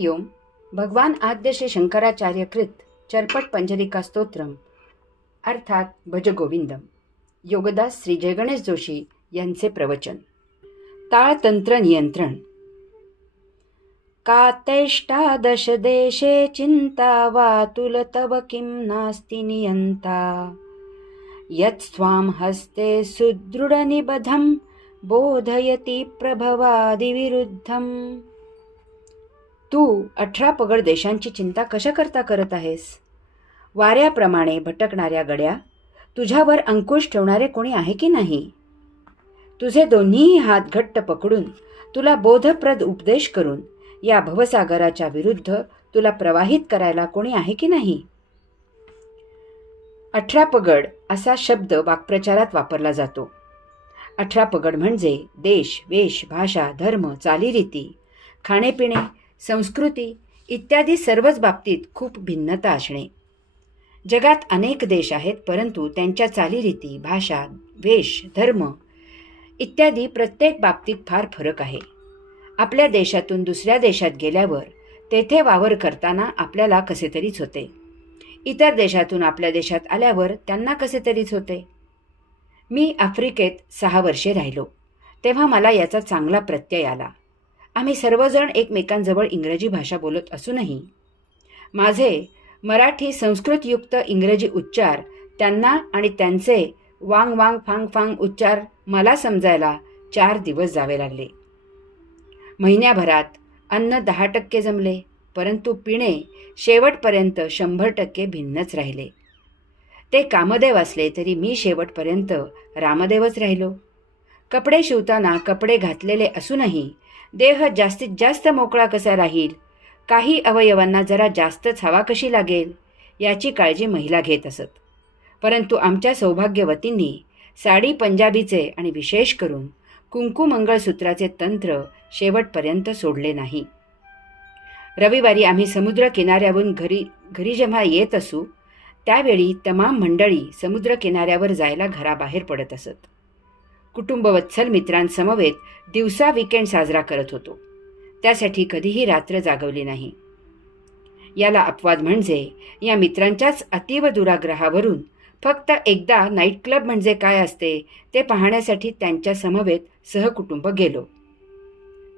ओम भगवान आद्य श्री शंकराचार्य कृत चरपट पंजरिका स्तोत्रम अर्थात भजगोविंदम योगदास श्री जयगणेश जोशी यांचे प्रवचन. ताळतंत्र नियंत्रण. कातेष्टादश देशे चिंता वातुल तव किं नास्ति नियंता यत्स्वाम हस्ते सुदृढ निबधम बोधयति प्रभवादि विरुद्धम. तू 18 पगड देशांची चिंता कशा करता करत आहेस? वाऱ्याप्रमाणे भटकणाऱ्या गड्या, तुझ्यावर अंकुश ठेवणारे कोणी आहे की नाही? तुझे दोन्ही हात घट्ट पकडून तुला बोधप्रद उपदेश करून या भवसागराच्या विरुद्ध तुला प्रवाहित करायला कोणी आहे की नाही? 18 पगड असा शब्द वाक्प्रचारात वापरला जातो. 18 पगड म्हणजे देश, वेश, भाषा, धर्म, चालीरीती, खाणेपिणे, संस्कृती इत्यादी सर्वच बाबतीत खूप भिन्नता असणे. जगात अनेक देश आहेत, परंतु त्यांच्या चालीरीती, भाषा, वेश, धर्म इत्यादी प्रत्येक बाबतीत फार फरक आहे. आपल्या देशातून दुसऱ्या देशात गेल्यावर तेथे वावर करताना आपल्याला कसे तरीच होते. इतर देशातून आपल्या देशात आल्यावर त्यांना कसे तरीच होते. मी आफ्रिकेत 6 वर्षे राहिलो, तेव्हा मला याचा चांगला प्रत्यय आला. आम्ही सर्वजण एकमेकांजवळ इंग्रजी भाषा बोलत असूनही माझे मराठी संस्कृतयुक्त इंग्रजी उच्चार त्यांना आणि त्यांचे वांग वांग फांग फांग उच्चार मला समजायला 4 दिवस जावे लागले. महिन्याभरात अन्न 10% जमले, परंतु पिणे शेवटपर्यंत 100% भिन्नच राहिले. ते कामदेव असले तरी मी शेवटपर्यंत रामदेवच राहिलो. कपडे शिवताना कपडे घातलेले असूनही देह जास्तीत जास्त मोकळा कसा राहील, काही अवयवांना जरा जास्तच हवा कशी लागेल याची काळजी महिला घेत असत. परंतु आमच्या सौभाग्यवतींनी साडी पंजाबीचे आणि विशेष करून कुंकू मंगळसूत्राचे तंत्र शेवटपर्यंत सोडले नाही. रविवारी आम्ही समुद्र किनाऱ्यावरून घरी जेव्हा येत असू त्यावेळी तमाम मंडळी समुद्र किनाऱ्यावर जायला घराबाहेर पडत असत. कुटुंबवत्सल मित्रांसमवेत दिवसा वीकेंड साजरा करत होतो. त्यासाठी कधीही रात्र जागवली नाही. याला अपवाद म्हणजे या मित्रांच्याच अतीव दुराग्रहावरून फक्त एकदा नाईट क्लब म्हणजे काय असते ते पाहण्यासाठी त्यांच्या समवेत सहकुटुंब गेलो.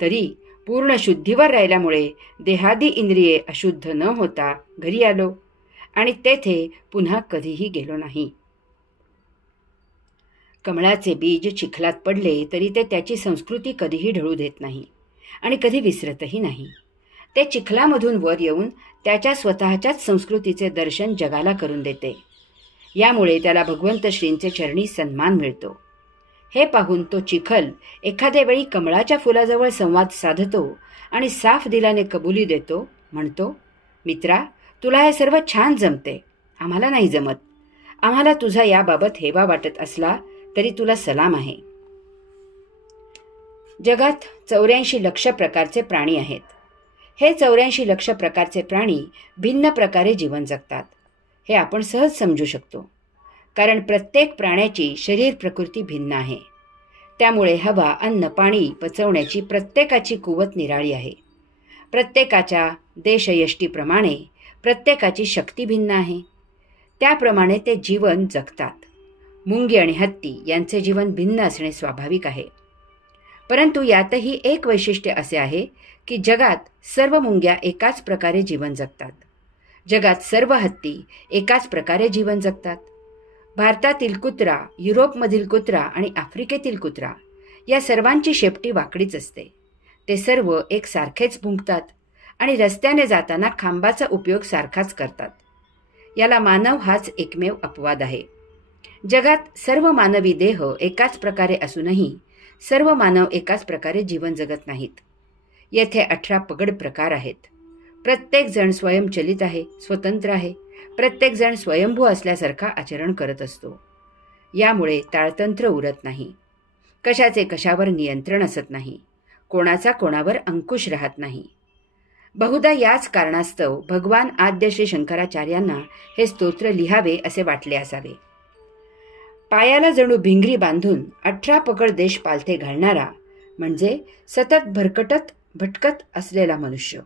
तरी पूर्ण शुद्धीवर राहिल्यामुळे देहादी इंद्रिये अशुद्ध न होता घरी आलो आणि तेथे पुन्हा कधीही गेलो नाही. कमळाचे बीज चिखलात पडले तरी ते त्याची संस्कृती कधीही ढळू देत नाही आणि कधी विसरतही नाही. ते चिखलामधून वर येऊन त्याच्या स्वतःच्याच संस्कृतीचे दर्शन जगाला करून देते. यामुळे त्याला भगवंत श्रींचे चरणी सन्मान मिळतो. हे पाहून तो चिखल एखाद्या वेळी कमळाच्या फुलाजवळ संवाद साधतो आणि साफ दिलाने कबुली देतो. म्हणतो, मित्रा, तुला हे सर्व छान जमते, आम्हाला नाही जमत. आम्हाला तुझा याबाबत हेवा वाटत असला तरी तुला सलाम आहे. जगात 84 लक्ष प्रकारचे प्राणी आहेत. हे 84 लक्ष प्रकारचे प्राणी भिन्न प्रकारे जीवन जगतात. हे आपण सहज समजू शकतो, कारण प्रत्येक प्राण्याची शरीर प्रकृती भिन्न आहे. त्यामुळे हवा, अन्न, पाणी पचवण्याची प्रत्येकाची कुवत निराळी आहे. प्रत्येकाच्या देशयष्टीप्रमाणे प्रत्येकाची शक्ती भिन्न आहे. त्याप्रमाणे ते जीवन जगतात. मुंगी आणि हत्ती यांचे जीवन भिन्न असणे स्वाभाविक आहे. परंतु यातही एक वैशिष्ट्य असे आहे की जगात सर्व मुंग्या एकाच प्रकारे जीवन जगतात. जगात सर्व हत्ती एकाच प्रकारे जीवन जगतात. भारतातील कुत्रा, युरोपमधील कुत्रा आणि आफ्रिकेतील कुत्रा या सर्वांची शेपटी वाकडीच असते. ते सर्व एकसारखेच भुंकतात आणि रस्त्याने जाताना खांबाचा उपयोग सारखाच करतात. याला मानव हाच एकमेव अपवाद आहे. जगात सर्व मानवी देह एकाच प्रकारे असूनही सर्व मानव एकाच प्रकारे जीवन जगत नाहीत. येथे 18 पगड प्रकार आहेत. प्रत्येक जण स्वयंचलित आहे, स्वतंत्र आहे. प्रत्येक जण स्वयंभू असल्यासारखा आचरण करत असतो. यामुळे ताळतंत्र उरत नाही. कशाचे कशावर नियंत्रण असत नाही. कोणाचा कोणावर अंकुश राहत नाही. बहुधा याच कारणास्तव भगवान आद्य श्री शंकराचार्यांना हे स्तोत्र लिहावे असे वाटले असावे. पायाला जणू भिंगरी बांधून 18 पगड देश पालथे घालणारा म्हणजे सतत भटकत असलेला मनुष्य.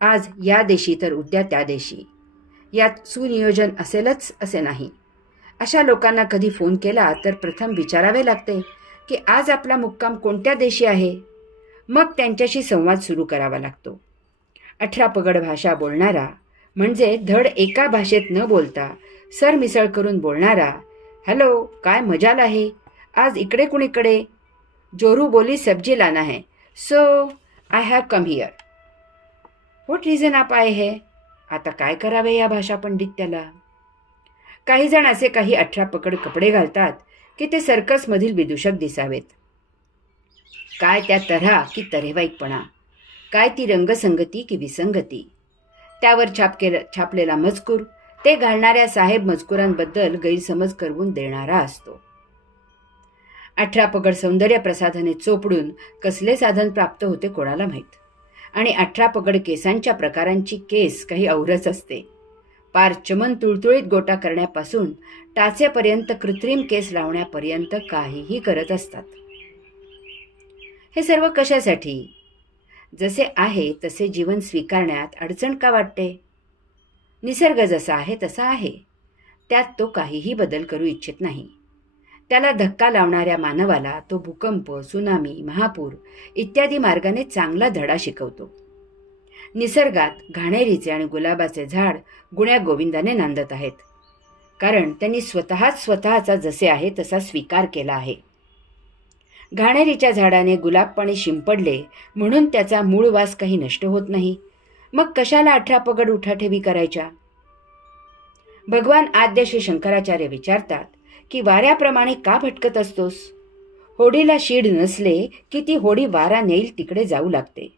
आज या देशी तर उद्या त्या देशी. यात सुनियोजन असेलच असे नाही. अशा लोकांना कधी फोन केला तर प्रथम विचारावे लागते की आज आपला मुक्काम कोणत्या देशी आहे. मग त्यांच्याशी संवाद सुरू करावा लागतो. 18 पगड भाषा बोलणारा म्हणजे धड एका भाषेत न बोलता सरमिसळ करून बोलणारा, हॅलो काय मजाल आहे, आज इकडे कुणीकडे, जोरू बोली सब्जी लाना है, so I have come here. What reason आप आए है. आता काय करावे या भाषा पंडित्याला. काही जण असे काही 18 पकड कपडे घालतात की ते सर्कसमधील विदूषक दिसावेत. काय त्या तऱ्हा की तऱ्हेवाईकपणा, काय ती रंगसंगती की विसंगती. त्यावर छापलेला मजकूर ते घालणाऱ्या साहेब मजकुरांबद्दल गैरसमज करवून देणारा असतो. 18 पगड सौंदर्य प्रसाधने चोपडून कसले साधन प्राप्त होते कोणाला माहीत. आणि 18 पगड केसांच्या प्रकारांची केस काही औरच असते. पार चमन तुळतुळीत गोटा करण्यापासून टाचेपर्यंत कृत्रिम केस लावण्यापर्यंत काहीही करत असतात. हे सर्व कशासाठी. जसे आहे तसे जीवन स्वीकारण्यात अडचण का वाटते. निसर्ग जसा आहे तसा आहे. त्यात तो काहीही बदल करू इच्छित नाही. त्याला धक्का लावणाऱ्या मानवाला तो भूकंप, सुनामी, महापूर इत्यादी मार्गाने चांगला धडा शिकवतो. निसर्गात घाणेरीचे आणि गुलाबाचे झाड गुण्या गोविंदाने नांदत आहेत. कारण त्यांनी स्वतःचा जसे आहे तसा स्वीकार केला आहे. घाणेरीच्या झाडाने गुलाबपाणी शिंपडले म्हणून त्याचा मूळ वास काही नष्ट होत नाही. मग कशाला 18 पगड उठाठेवी करायच्या. भगवान आद्य श्री शंकराचार्य विचारतात की वाऱ्याप्रमाणे का भटकत असतोस. होडीला शीड नसले की ती होडी वारा नेईल तिकडे जाऊ लागते.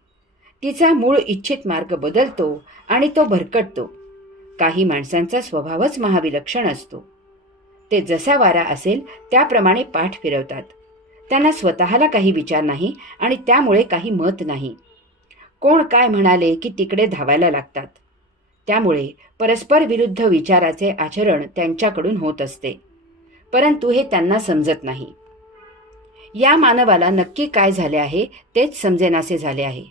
तिचा मूळ इच्छित मार्ग बदलतो आणि तो भरकटतो. काही माणसांचा स्वभावच महाविलक्षण असतो. ते जसा वारा असेल त्याप्रमाणे पाठ फिरवतात. त्यांना स्वतःला काही विचार नाही आणि त्यामुळे काही मत नाही. कोण काय म्हणाले की तिकडे धावायला लागतात. त्यामुळे परस्पर विरुद्ध विचाराचे आचरण त्यांच्याकडून होत असते. परंतु हे त्यांना समजत नाही. या मानवाला नक्की काय झाले आहे तेच समजेनासे झाले आहे.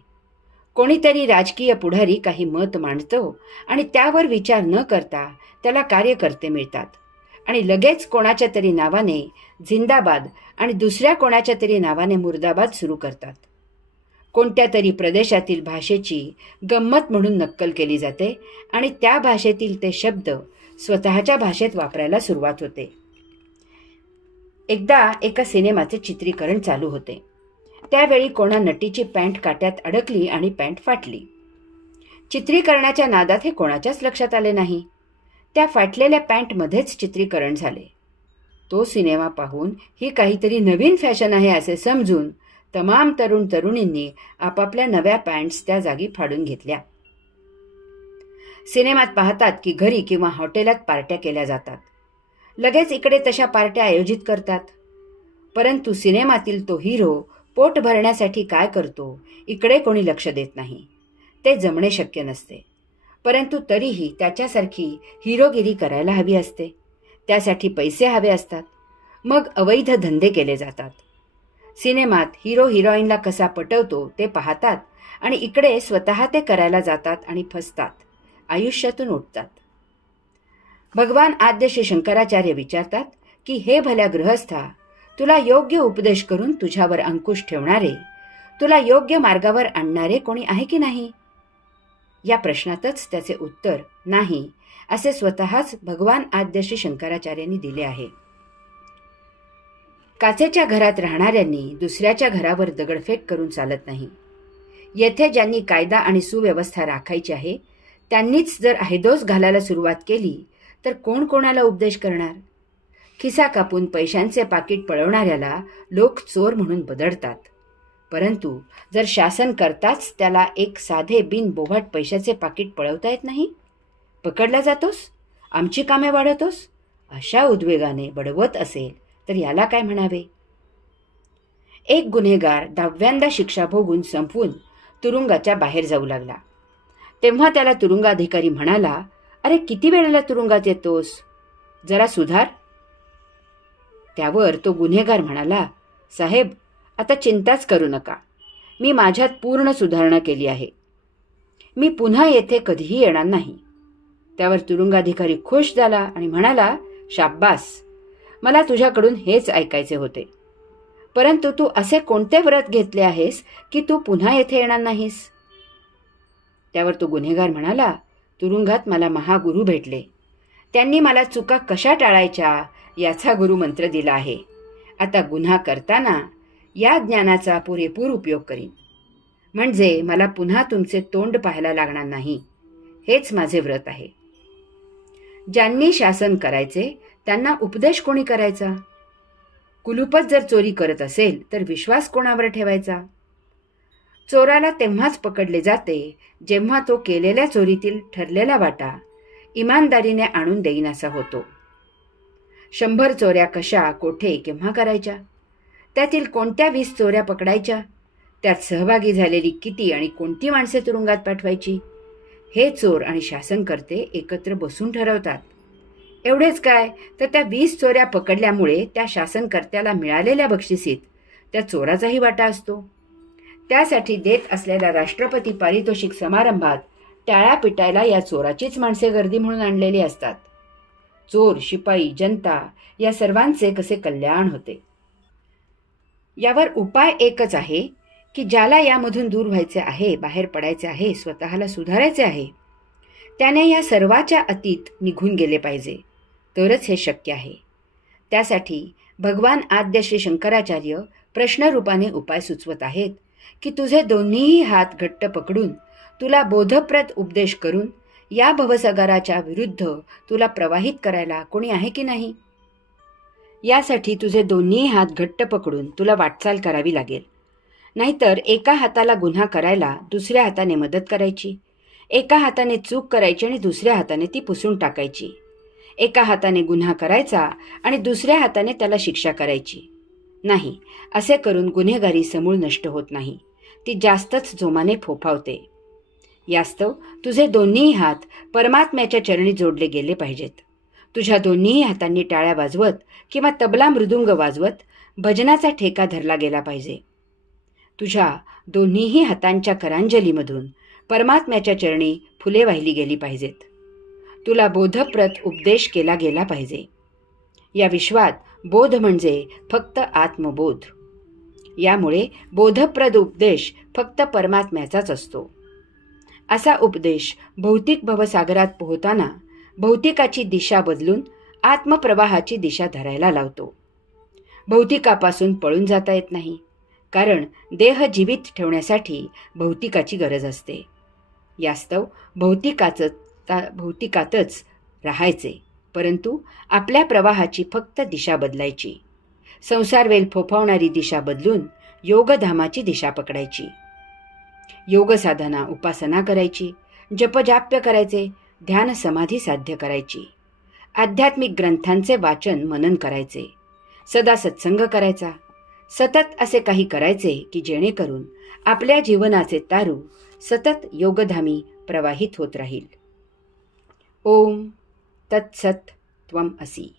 कोणीतरी राजकीय पुढारी काही मत मांडतो आणि त्यावर विचार न करता त्याला कार्यकर्ते मिळतात आणि लगेच कोणाच्या तरी नावाने जिंदाबाद आणि दुसऱ्या कोणाच्या तरी नावाने मुर्दाबाद सुरू करतात. कोणत्या तरी प्रदेशातील भाषेची गंमत म्हणून नक्कल केली जाते आणि त्या भाषेतील ते शब्द स्वतःच्या भाषेत वापरायला सुरुवात होते. एकदा एका सिनेमाचे चित्रीकरण चालू होते. त्यावेळी कोणा नटीची पॅन्ट काट्यात अडकली आणि पॅन्ट फाटली. चित्रीकरणाच्या नादात हे कोणाच्याच लक्षात आले नाही. त्या फाटलेल्या पॅन्टमध्येच चित्रीकरण झाले. तो सिनेमा पाहून ही काहीतरी नवीन फॅशन आहे असे समजून तमाम तरुण तरुणींनी आपापल्या नव्या पॅन्ट्स त्या जागी फाडून घेतल्या. सिनेमात पाहतात की घरी किंवा हॉटेलात पार्ट्या केल्या जातात. लगेच इकडे तशा पार्ट्या आयोजित करतात. परंतु सिनेमातील तो हिरो पोट भरण्यासाठी काय करतो इकडे कोणी लक्ष देत नाही. ते जमणे शक्य नसते. परंतु तरीही त्याच्यासारखी हिरोगिरी करायला हवी असते. त्यासाठी पैसे हवे असतात. मग अवैध धंदे केले जातात. सिनेमात हिरो हिरोईनला कसा पटवतो ते पाहतात आणि इकडे स्वतः ते करायला जातात आणि फसतात, आयुष्यातून उठतात. भगवान आद्य श्री शंकराचार्य विचारतात की हे भल्या गृहस्था, तुला योग्य उपदेश करून तुझ्यावर अंकुश ठेवणारे, तुला योग्य मार्गावर आणणारे कोणी आहे की नाही. या प्रश्नातच त्याचे उत्तर नाही असे स्वतःच भगवान आद्य श्री शंकराचार्यांनी दिले आहे. काचेच्या घरात राहणाऱ्यांनी दुसऱ्याच्या घरावर दगडफेक करून चालत नाही. येथे ज्यांनी कायदा आणि सुव्यवस्था राखायची आहे त्यांनीच जर हैदोस घालायला सुरुवात केली तर कोण कोणाला उपदेश करणार. खिसा कापून पैशांचे पाकिट पळवणाऱ्याला लोक चोर म्हणून बदडतात. परंतु जर शासन करताच त्याला एक साधे बिन बोभाट पैशाचे पाकिट पळवता येत नाही, पकडला जातोस, आमची कामे वाढवतोस, अशा उद्वेगाने बडवत असेल तर याला काय म्हणावे. एक गुन्हेगार 10व्यांदा शिक्षा भोगून संपवून तुरुंगाच्या बाहेर जाऊ लागला. तेव्हा त्याला तुरुंगाधिकारी म्हणाला, अरे किती वेळेला तुरुंगात येतोस, जरा सुधार. त्यावर तो गुन्हेगार म्हणाला, साहेब आता चिंताच करू नका, मी माझ्यात पूर्ण सुधारणा केली आहे. मी पुन्हा येथे कधीही येणार नाही. त्यावर तुरुंगाधिकारी खुश झाला आणि म्हणाला, शाब्बास, मला तुझ्याकडून हेच ऐकायचे होते. परंतु तू असे कोणते व्रत घेतले आहेस की तू पुन्हा येथे येणार नाहीस? त्यावर तो गुन्हेगार म्हणाला, तुरुंगात मला महागुरु भेटले. त्यांनी मला चुका कशा टाळायच्या याचा गुरुमंत्र दिला आहे. आता गुन्हा करताना या ज्ञानाचा पुरेपूर उपयोग करीन, म्हणजे मला पुन्हा तुमचे तोंड पाहायला लागणार नाही. हेच माझे व्रत आहे. ज्यांनी शासन करायचे त्यांना उपदेश कोणी करायचा? कुलूपच जर चोरी करत असेल तर विश्वास कोणावर ठेवायचा? चोराला तेव्हाच पकडले जाते जेव्हा तो केलेल्या चोरीतील ठरलेला वाटा इमानदारीने आणून देईनासा होतो. 100 चोऱ्या कशा, कोठे, केव्हा करायच्या? त्यातील कोणत्या 20 चोऱ्या पकडायच्या? त्यात सहभागी झालेली किती आणि कोणती माणसे तुरुंगात पाठवायची? हे चोर आणि शासनकर्ते एकत्र बसून ठरवतात. एवढेच काय, तर त्या 20 चोऱ्या पकडल्यामुळे त्या शासनकर्त्याला मिळालेल्या बक्षिसीत त्या चोराचाही वाटा असतो. त्यासाठी देत असलेल्या राष्ट्रपती पारितोषिक समारंभात टाळ्या पिटायला या चोराचीच माणसे गर्दी म्हणून आणलेली असतात. चोर, शिपाई, जनता या सर्वांचे कसे कल्याण होते. यावर उपाय एकच आहे की ज्याला यामधून दूर व्हायचे आहे, बाहेर पडायचे आहे, स्वतःला सुधारायचे आहे, त्याने या सर्वाच्या अतीत निघून गेले पाहिजे. तरच हे शक्य आहे. त्यासाठी भगवान आद्य श्री शंकराचार्य प्रश्नरूपाने उपाय सुचवत आहेत की तुझे दोन्हीही हात घट्ट पकडून तुला बोधप्रद उपदेश करून या भवसागराच्या विरुद्ध तुला प्रवाहित करायला कोणी आहे की नाही? यासाठी तुझे दोन्ही हात घट्ट पकडून तुला वाटचाल करावी लागेल. नाहीतर एका हाताला गुन्हा करायला दुसऱ्या हाताने मदत करायची, एका हाताने चूक करायची आणि दुसऱ्या हाताने ती पुसून टाकायची, एका हाताने गुन्हा करायचा आणि दुसऱ्या हाताने त्याला शिक्षा करायची. नाही, असे करून गुन्हेगारी समूळ नष्ट होत नाही, ती जास्तच जोमाने फोफावते. यास्तव तुझे दोन्ही हात परमात्म्याच्या चरणी जोडले गेले पाहिजेत. तुझ्या दोन्ही हातांनी टाळ्या वाजवत किंवा तबला मृदुंग वाजवत भजनाचा ठेका धरला गेला पाहिजे. तुझ्या दोन्हीही हातांच्या करांजलीमधून परमात्म्याच्या चरणी फुले वाहिली गेली पाहिजेत. तुला बोधप्रद उपदेश केला गेला पाहिजे. या विश्वात बोध म्हणजे फक्त आत्मबोध. यामुळे बोधप्रद उपदेश फक्त परमात्म्याचाच असतो. असा उपदेश भौतिक भवसागरात पोहताना भौतिकाची दिशा बदलून आत्मप्रवाहाची दिशा धरायला लावतो. भौतिकापासून पळून जाता येत नाही, कारण देह जीवित ठेवण्यासाठी भौतिकाची गरज असते. यास्तव भौतिकातच राहायचे, परंतु आपल्या प्रवाहाची फक्त दिशा बदलायची. संसारवेल फोफावणारी दिशा बदलून योगधामाची दिशा पकडायची. योग साधना, उपासना करायची, जपजाप्य करायचे, ध्यान समाधी साध्य करायची, आध्यात्मिक ग्रंथांचे वाचन मनन करायचे, सदा सत्संग करायचा, सतत असे काही करायचे की जेणेकरून आपल्या जीवनाचे तारू सतत योगधामी प्रवाहित होत राहील. ओम तत्सत त्वम असि.